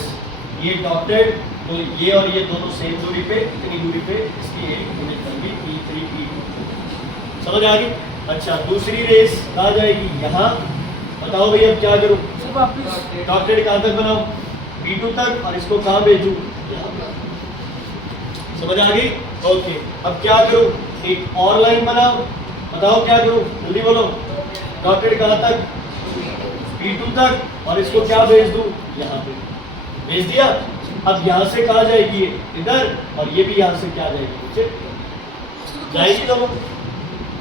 ये डॉटेड, तो ये और ये दोनों सेम दूरी पे, इतनी दूरी पे इसकी एक इमेज बन गई E3 E2। समझ आ गई? अच्छा, दूसरी रेस कहाँ जाएगी, यहाँ। बताओ भाई अब क्या करूँ, डॉटेड कहाँ तक बनाऊँ, B2 तक, और इसको कहाँ भेजूँ, यहाँ। समझ आ गई? ओके, अब क्या करूँ, एक और लाइन बनाओ, बताओ क्या करूँ, जल्दी बोलो। डॉटेड कहाँ तक, B2 तक, और इसको क्या भेज दूँ, यहाँ पे भेज दिया। अब यहाँ से कहाँ जाएगी ये, इधर, और ये भी यहाँ से क्या जाएगी, नीचे जाएगी, दोनों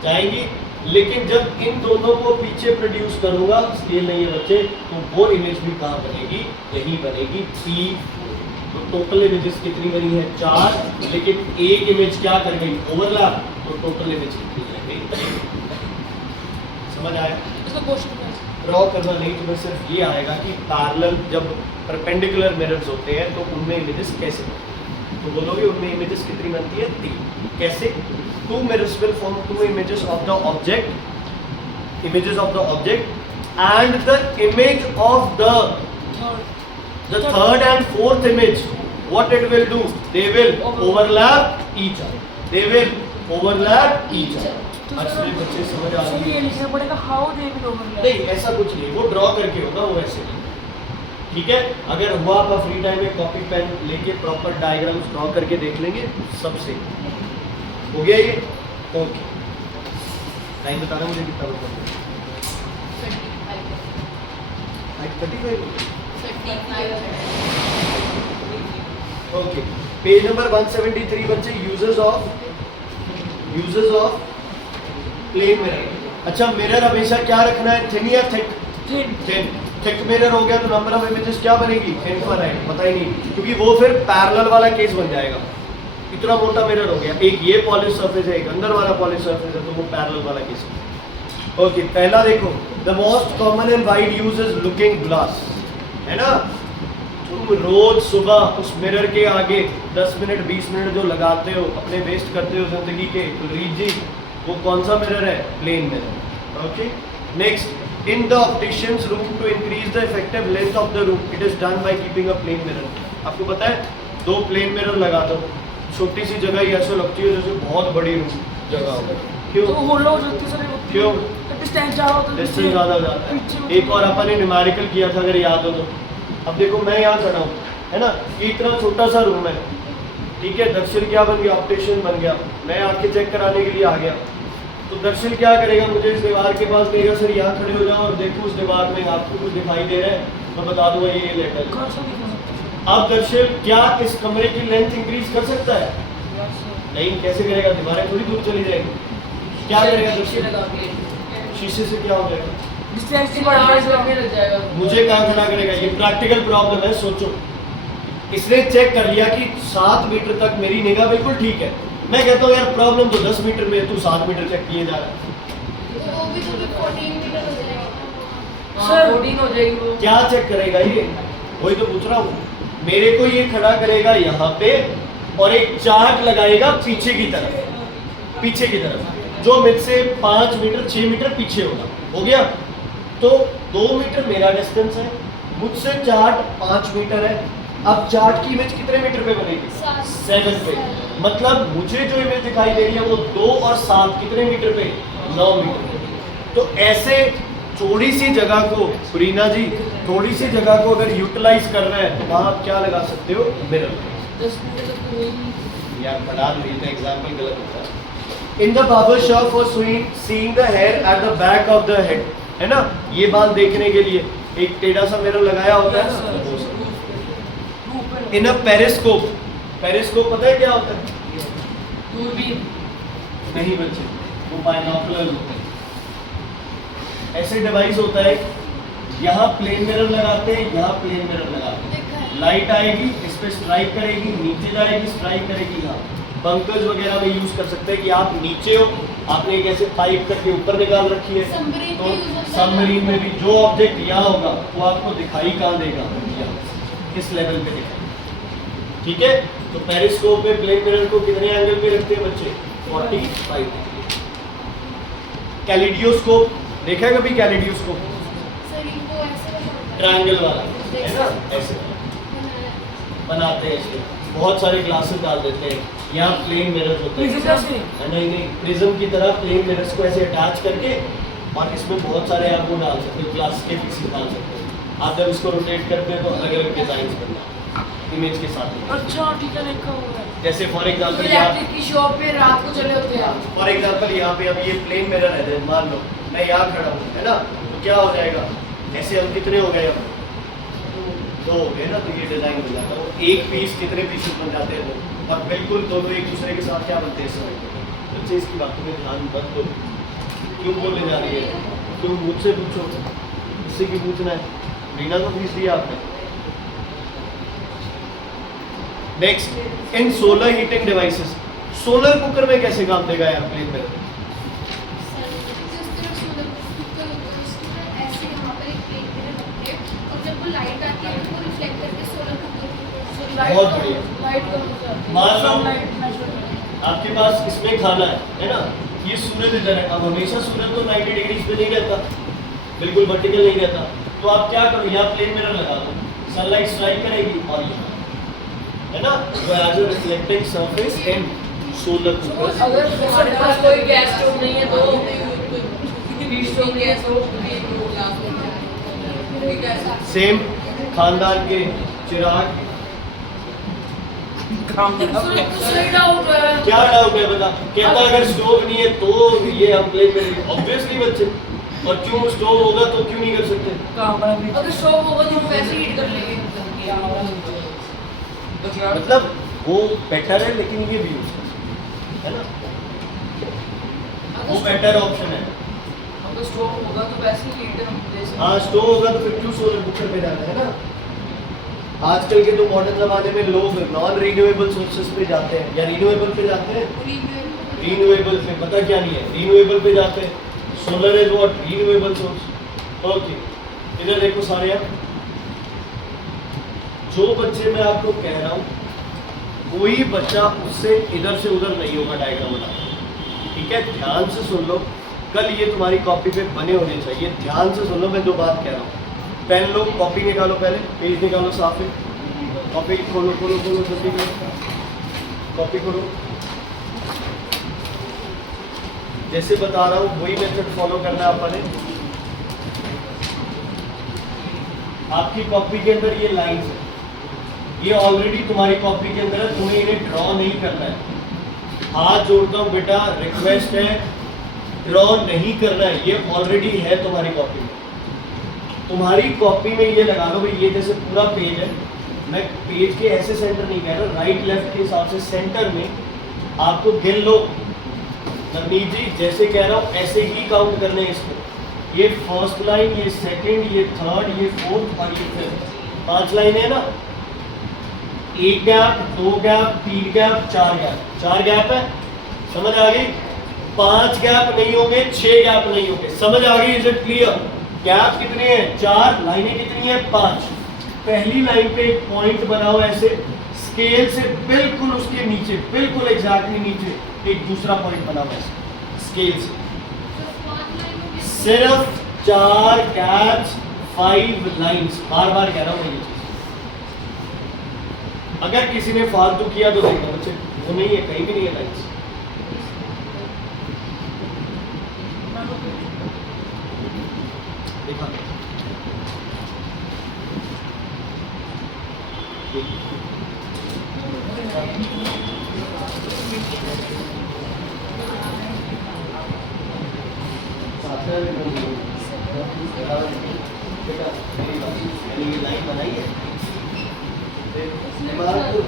जाएंगी। लेकिन जब इन दोनों को पीछे प्रोड्यूस करूंगा, स्केल नहीं है बच्चे, तो वो इमेज भी कहाँ बनेगी, यही बनेगी P। तो टोटल इमेजेस कितनी बनी है, 4, लेकिन एक इमेज क्या कर गई, ओवरलैप, तो टोटल इमेज कितनी रह गई। समझ आया? ड्रॉ करना नहीं, तुम्हें सिर्फ ये आएगा कि पैरेलल जब परपेंडिकुलर मिरर्स होते हैं तो उनमें इमेजेस कैसे बनती है। तो बोलोगे उनमें इमेजेस कितनी बनती है, 3। कैसे? 2 mirrors will form 2 images of the object, and the image of the third and fourth image, what it will do, they will overlap each other, अच्छे बच्चे समझ आ रही है? लिखना पड़ेगा हाउ दे विल ओवरलैप। नहीं, ऐसा कुछ नहीं, वो ड्रॉ करके होगा, वो ऐसे नहीं। ठीक है, अगर हुआ आपका फ्री टाइम में कॉपी पेन लेके प्रॉपर डायग्राम्स ड्रॉ करके देख लेंगे, सबसे हो गया ये। ओके, टाइम बता रहा मुझे कितना बचा है, 35। ओके, पेज नंबर 173 बच्चे, यूजेस ऑफ प्लेन मिरर। अच्छा, मिरर हमेशा क्या रखना है, थिन या थिक? थिक मिरर हो गया तो नंबर ऑफ इमेजेस क्या बनेगी, इनफाइनाइट, पता ही नहीं, क्योंकि वो फिर पैरेलल वाला केस बन जाएगा। इतना मोटा मिरर हो गया, एक ये पॉलिश सरफेस है, एक अंदर वाला पॉलिश सरफेस है, तो वो पैरेलल वाला केस है। ओके, पहला देखो, the most common and wide use is looking glass, है ना। तुम रोज सुबह उस मिरर के आगे 10 मिनट 20 मिनट जो लगाते हो, अपने वेस्ट करते हो जिंदगी के, कुलरीत जी, वो कौन सा मिरर है, plane mirror. Okay, next, in the opticians room to increase the effective length of the room, it is done by keeping a plane mirror. आपको पता है, 2 प्लेन मिरर लगा दो, छोटी सी जगह ही ऐसे लगती है जैसे बहुत बड़ी रूम जगह हो। क्यों? क्यों? डिस्टेंस ज़्यादा हो जाता है। एक और अपन ने न्यूमेरिकल किया था, अगर याद हो तो। अब देखो मैं यहाँ खड़ा हूँ, है ना, ये इतना छोटा सा रूम है, ठीक है, दर्शन क्या बन गया, ऑप्टिशियन बन गया। मैं आके चेक कराने के लिए आ गया, तो दर्शन क्या करेगा, मुझे इस दीवार के पास कहेगा सर यहाँ खड़े हो जाओ और देखो उस दीवार में आपको कुछ दिखाई दे रहा है, मैं बता दूंगा ये लेटर। अब दर्शन क्या इस कमरे की लेंथ इंक्रीज कर सकता है? नहीं, कैसे करेगा, दीवारें थोड़ी दूर चली जाएगी। क्या करेगा दर्शन, शीशे से क्या हो जाएगा, डिस्टेंस करने लग जाएगा। मुझे कहाँ खड़ा करेगा? ये प्रैक्टिकल प्रॉब्लम है, सोचो। इसने चेक कर लिया कि 7 मीटर तक मेरी निगाह बिल्कुल ठीक है। मैं कहता हूँ यार प्रॉब्लम तो 10 मीटर में है, तू 7 मीटर चेक किए जा रहा है। तो वो भी तो फिर 14 मीटर हो जाएगा। सर 14 हो जाएगी वो। क्या चेक करेगा ये? वही तो पूछ रहा हूँ। मेरे को ये खड़ा करेगा यहाँ पे और एक चार्ट लगाएगा पीछे की तरफ, जो मुझसे 5 मीटर 6 मीटर पीछे होगा। हो गया? तो 2 मीटर मेरा डिस्टेंस है, मुझसे चार्ट 5 मीटर है। अब चार्ट की इमेज कितने मीटर पे बनेगी? 7 पे। मतलब मुझे जो इमेज दिखाई दे रही है वो 2 और 7 कितने मीटर पे? 9 मीटर पे। तो ऐसे थोड़ी सी जगह को, रीना जी, थोड़ी सी जगह को अगर यूटिलाइज कर रहे हैं तो वहाँ आप क्या लगा सकते हो? मिरर। 10 मीटर तक तो नहीं। यार पढ़ा नहीं था, एग्जाम्पल गलत होता है। In the barber shop for seeing the hair at the back of the head, है ना? ये बात देखने के लिए एक टेढ़ा सा मिरर लगाया होता है ना। इन अ पेरिस्कोप, पेरिस्कोप पता है क्या होता है? दूरबीन। नहीं बच्चे, वो बाइनोकुलर होता है। ऐसे डिवाइस होता है, यहाँ प्लेन मिरर लगाते हैं, यहाँ प्लेन मिरर लगाते हैं। लाइट आएगी, इस पे स्ट्राइक करेगी, नीचे जाएगी, स्ट्राइक करेगी यहाँ। बंकर्स वगैरह में यूज कर सकते हैं कि आप नीचे हो, आपने एक ऐसे पाइप करके ऊपर निकाल रखी है, सबमरीन तो में use होता है। सबमरीन में भी जो ऑब्जेक्ट यहाँ होगा वो आपको दिखाई कहाँ देगा? यहाँ इस लेवल पे दिखाई। ठीक है? तो पेरिस्कोप में प्लेन मिरर को कितने एंगल पे रखते हैं बच्चे? 45 डिग्री। कैलिडियोस्कोप देखा है कभी? कैलिडियोस्कोप सर इनको ऐसे बनाते हैं। ट्रायंगल वाला है ना, ऐसे बनाते हैं। इसमें बहुत सारे ग्लासेस डाल देते हैं, यहाँ प्लेन मिरर्स होते हैं। नहीं, प्रिज्म की तरह प्लेन मिरर्स को ऐसे अटैच करके, और इसमें बहुत सारे आप वो डाल सकते हो, ग्लास के पीसेस डाल सकते हो। आप जब इसको रोटेट करते हैं तो अलग अलग डिजाइन बनना इमेज के साथ। अच्छा ठीक है, देखा होगा। जैसे फॉर एग्जाम्पल इलेक्ट्रिक की शॉप पे रात को चले होते हैं। फॉर एग्जाम्पल यहाँ पे अब ये प्लेन मिरर है, मान लो मैं यहाँ खड़ा हूँ, है ना? तो क्या हो जाएगा? ऐसे हम कितने हो गए? अब 2 हो गए ना, तो ये डिजाइन हो जाता है। एक पीस कितने पीसेस बन जाते हैं? 2। और बिल्कुल दोनों एक दूसरे के साथ क्या बनते हैं? समय बच्चे इसकी बातों में ध्यान मत दो। क्यों बोलने जा रही है? तुम मुझसे पूछो, इससे क्यों पूछना है? रीना को पूछ दिया आपने। Next, in solar heating devices, solar cooker में कैसे काम देगा यार प्लेन मिरर? सर जिस तरह सोलर कुकर होता है उसके अंदर ऐसे यहाँ पर एक प्लेट मिरर रखते हैं और जब वो लाइट आती है तो रिफ्लेक्ट करके सोलर कुकर बहुत बढ़िया। लाइट कम हो जाती है। मान लो लाइट नेचुरल। आपके पास इसमें खाना है ना? ये सूरज इधर है। अब हमेशा सूरज तो 90 डिग्री पे नहीं रहता, बिल्कुल वर्टिकल नहीं रहता। तो आप क्या करो, यहाँ प्लेन मिरर लगा दो, सनलाइट स्ट्राइक करेगी और यहाँ, है ना? वो as a reflecting surface in solar cooker. अगर हमारे पास कोई गैस स्टोव नहीं है तो हीट स्टोव गैस हो सेम खानदान के चिराग। सही डाउट है। क्या डाउट है बता? कहता अगर स्टोव नहीं है तो ये हम प्लेन मिरर, ऑब्वियसली बच्चे। और क्यों स्टोव होगा तो क्यों नहीं कर सकते? अगर स्टोव होगा तो हम वैसे हीट कर लेंगे। मतलब वो बेटर है, लेकिन ये भी यूज है ना, वो बेटर ऑप्शन है। अगर स्टोव होगा तो वैसे हीट हम ले सकते हैं। हाँ, स्टोव होगा तो फिर क्यों सोलर कुकर पे जाना है ना? आजकल के तो मॉडर्न जमाने में लोग नॉन रिन्यूएबल सोर्सेस पे जाते हैं, या रिन्यूएबल पे जाते हैं। रिन्यूएबल पे पता क्या नहीं है, रिन्यूएबल पे जाते हैं। Solar is what? Renewable source. Okay, इधर देखो सारे आप, जो बच्चे मैं आपको कह रहा हूँ कोई बच्चा उससे इधर से उधर नहीं होगा डायग्राम बना। ठीक है, ध्यान से सुन लो, कल ये तुम्हारी कॉपी पे बने होने चाहिए। ध्यान से सुन लो मैं जो बात कह रहा हूँ। पेन लो, कॉपी निकालो, पहले पेज निकालो साफ है, कॉपी खोलो खोलो खोलो, जल्दी करो, कॉपी खोलो। जैसे बता रहा हूँ वही मेथड फॉलो करना है आपने। आपकी कॉपी के अंदर ये लाइंस है, ये ऑलरेडी तुम्हारी कॉपी के अंदर है, तुम्हें इन्हें ड्रॉ नहीं करना है। हाथ जोड़ता हूँ बेटा, रिक्वेस्ट है, ड्रॉ नहीं करना है, ये ऑलरेडी है तुम्हारी कॉपी में। तुम्हारी कॉपी में ये लगा लो भाई, ये जैसे पूरा पेज है, मैं पेज के ऐसे सेंटर नहीं कह रहा, राइट लेफ्ट के हिसाब से सेंटर में आपको गिन लो। नवनीत जी जैसे कह रहा हूँ ऐसे ही काउंट करने हैं इसको। ये फर्स्ट लाइन, ये सेकंड, ये थर्ड, ये फोर्थ और ये फिफ्थ, 5 लाइन है ना। 1 gap, 2 gap, 3 gap, 4 gap, 4 gap है, समझ आ गई। 5 गैप नहीं होंगे, 6 गैप नहीं होंगे, समझ आ गई। Is it clear? गैप कितने हैं? 4, लाइनें कितनी है? 5। पहली लाइन पे एक पॉइंट बनाओ ऐसे, स्केल से बिल्कुल उसके नीचे, बिल्कुल एग्जैक्टली नीचे एक दूसरा पॉइंट बनाओ ऐसे स्केल से। सिर्फ 4 गैप्स, 5 लाइंस, बार बार कह रहा हूँ मैं ये चीज। अगर किसी ने फालतू किया तो देखो बच्चे, वो नहीं है, कहीं भी नहीं है लाइंस। देखा मैंने ये लाइन बनाई है, दिमाग को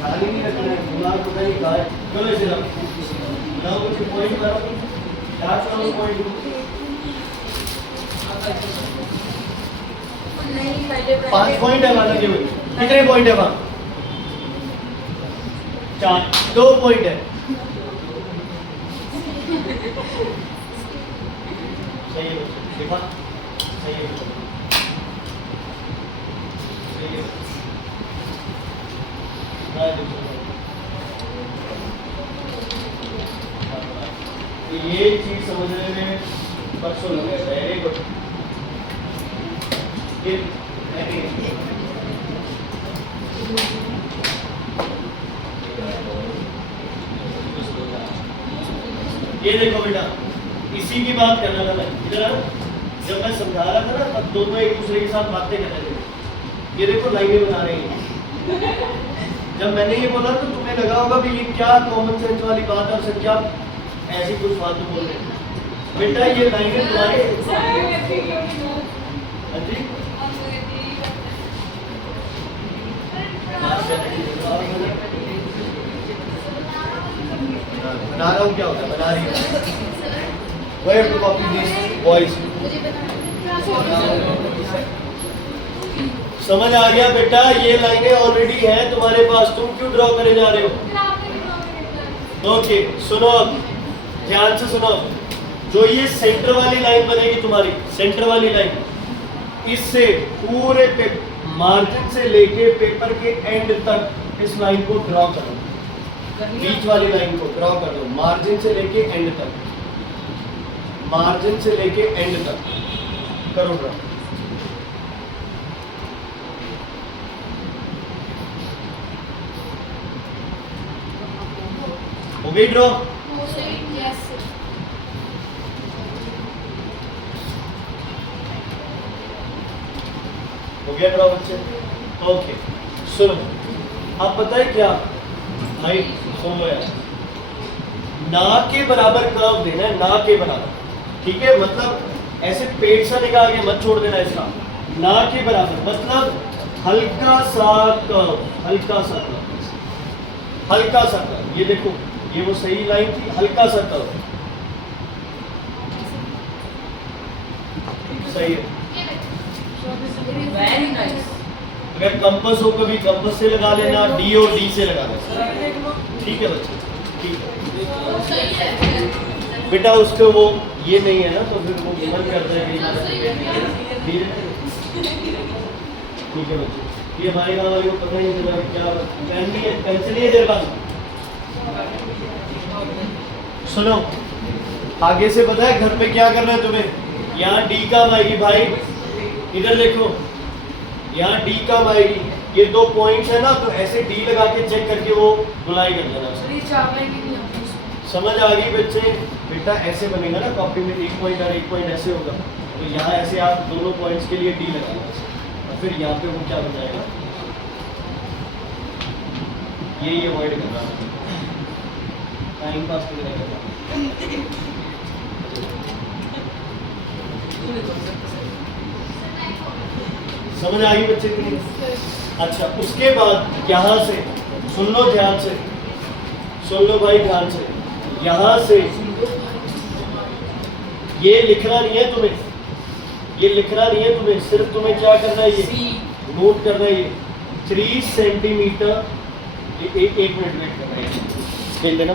खाली नहीं रखना है, दिमाग को कहीं कहा है। चलो इसे बनाओ, कुछ पॉइंट बनाओ, क्या चलो पॉइंट। नहीं, पहले 5 पॉइंट है माना केवल, कितने पॉइंट है वहाँ? 4, 2 पॉइंट है। सही है, देखा सही है, सही है। तो ये चीज समझने में परसों लगे, वेरी गुड। ये देखो बेटा, इसी की बात करना था मैं। इधर आओ, जब मैं समझा रहा था ना तब दोनों एक दूसरे के साथ बातें कर रहे थे। ये देखो लाइनें बना रहे हैं। जब मैंने ये बोला तो तुम्हें लगा होगा भी ये क्या कॉमन सेंस वाली बात है, और सर क्या ऐसी कुछ फालतू बोल रहे हैं। बेटा ये लाइनें तुम्हारे, हाँ जी बना रहा हूँ, क्या होता है बना रही हूँ। Where to copy these boys? समझ आ गया बेटा, ये लाइनें ऑलरेडी हैं तुम्हारे पास, तुम क्यों ड्रॉ करे जा रहे हो? ओके सुनो, अब ध्यान से सुनो। जो ये सेंटर वाली लाइन बनेगी तुम्हारी, सेंटर वाली लाइन, इससे पूरे मार्जिन से लेके पेपर के एंड तक इस लाइन को ड्रॉ करो। बीच वाली लाइन को ड्रॉ कर दो, मार्जिन से लेके एंड तक, मार्जिन से लेके एंड तक करो ड्रॉ। हो गई ड्रॉ? हो गया ड्रॉ बच्चे? ओके सुनो, अब पता है क्या भाई, सुन लो यार, ना के बराबर कर्व देना है, ना के बराबर, ठीक है? मतलब ऐसे पेट सा निकाल के मत छोड़ देना इसका, ना के बराबर मतलब हल्का सा कर्व, हल्का सा कर्व, हल्का सा कर्व। ये देखो, ये वो सही लाइन थी, हल्का सा कर्व, सही है। Very nice. अगर कंपास हो कभी कंपास से लगा लेना, डी और डी से लगा लेना, ठीक है बच्चे? ठीक है बेटा, उसको वो ये नहीं है ना, तो फिर वो मन करता है कि ठीक है बच्चे। ये हमारे गाँव वाले को पता नहीं चला क्या पेन नहीं है, पेंसिल नहीं है तेरे पास? सुनो, आगे से पता है घर पे क्या करना है तुम्हें? यहाँ डी काम आएगी भाई, इधर देखो, यहाँ डी काम आएगी, ये 2 पॉइंट्स है ना, तो ऐसे डी लगा के चेक करके वो गुलाई कर लेना। समझ आ गई बच्चे? बेटा ऐसे बनेगा ना कॉपी में, 1 पॉइंट और 1 पॉइंट ऐसे होगा, तो यहाँ ऐसे आप दोनों पॉइंट्स के लिए डी लगाना, और फिर यहाँ पे वो क्या हो जाएगा, ये अवॉइड करना, टाइम पास के लिए करना। समझ आ गई बच्चे के लिए? अच्छा, उसके बाद यहाँ से सुन लो ध्यान से, सुन लो भाई ध्यान से, यहाँ से ये लिखना नहीं है तुम्हें, ये लिखना नहीं है तुम्हें, सिर्फ तुम्हें क्या करना है, ये नोट करना है। ये 3 सेंटीमीटर, ये एक मिनट वेट करना है, खेल लेना।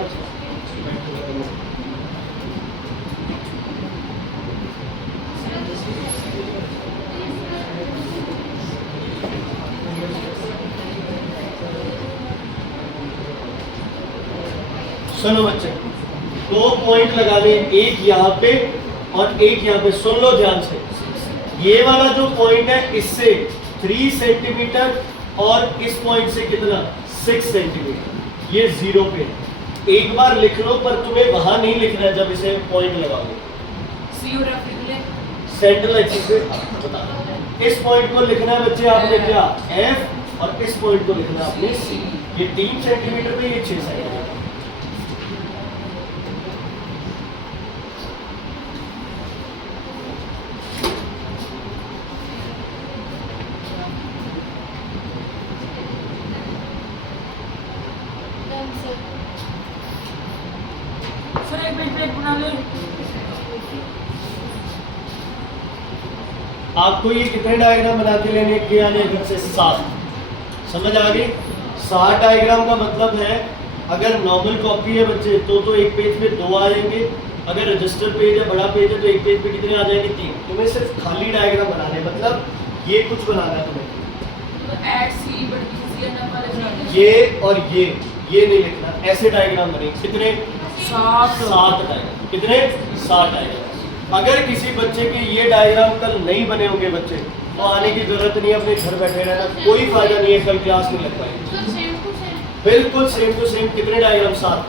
सुनो बच्चे, 2 पॉइंट लगाने, एक यहाँ पे और एक यहाँ पे। सुन लो ध्यान से, ये वाला जो पॉइंट है इससे 3 सेंटीमीटर और इस पॉइंट से कितना 6 सेंटीमीटर, ये 0 पे। एक बार लिख लो, पर तुम्हें वहां नहीं लिखना है जब इसे पॉइंट लगाओगे। सेंट्रल एक्सिस पे बता, इस पॉइंट को लिखना है बच्चे आपने क्या, F, और इस पॉइंट को लिखना है आपने C। ये 3 सेंटीमीटर पे, ये 6 सेंटीमीटर। सर एक मिनट बना ले। आपको ये कितने डायग्राम बना के लेने के आने घर से? 7। समझ आ गई? 7 डायग्राम का मतलब है, अगर नॉर्मल कॉपी है बच्चे तो एक पेज पे 2 आ जाएंगे, अगर रजिस्टर पेज है, बड़ा पेज है, तो एक पेज पे कितने आ जाएंगे? 3। तुम्हें सिर्फ खाली डायग्राम बनाने, मतलब ये कुछ बनाना है तुम्हें, ये और ये नहीं लिखना, ऐसे डायग्राम बनेंगे। कितने? 7 डायग्राम। कितने? 7 डायग्राम। अगर किसी बच्चे के ये डायग्राम कल नहीं बने होंगे बच्चे, तो आने की जरूरत नहीं है, अपने घर बैठे रहना, कोई फायदा नहीं है, कल क्लास नहीं लग पाएगी। बिल्कुल सेम टू सेम। कितने डायग्राम? 7।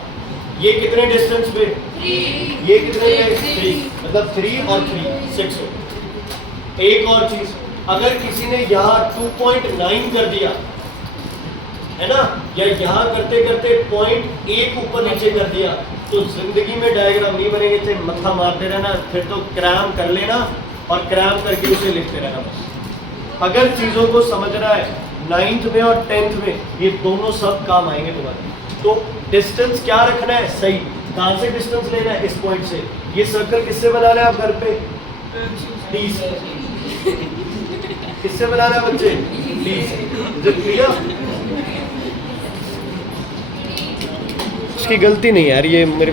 ये कितने डिस्टेंस पे? 3। ये कितने पे? 3, मतलब 3 और 3 6 हो। एक और चीज, अगर किसी ने यहाँ 2.9 कर दिया है ना, या यहाँ करते करते पॉइंट 1 ऊपर नीचे कर दिया, तो जिंदगी में डायग्राम नहीं बनेंगे, चाहे मत्था मारते रहना, फिर तो क्रैम कर लेना और क्रैम करके उसे लिखते रहना बस। अगर चीज़ों को समझना है 9th में और 10th में, ये दोनों सब काम आएंगे तुम्हारे। तो डिस्टेंस क्या रखना है सही, कहाँ से डिस्टेंस लेना है? इस पॉइंट से। ये सर्कल किससे बनाना है आप घर पे? D से। किससे बनाना है बच्चे? D से। जब क्लियर? इसकी गलती नहीं यार, ये मेरे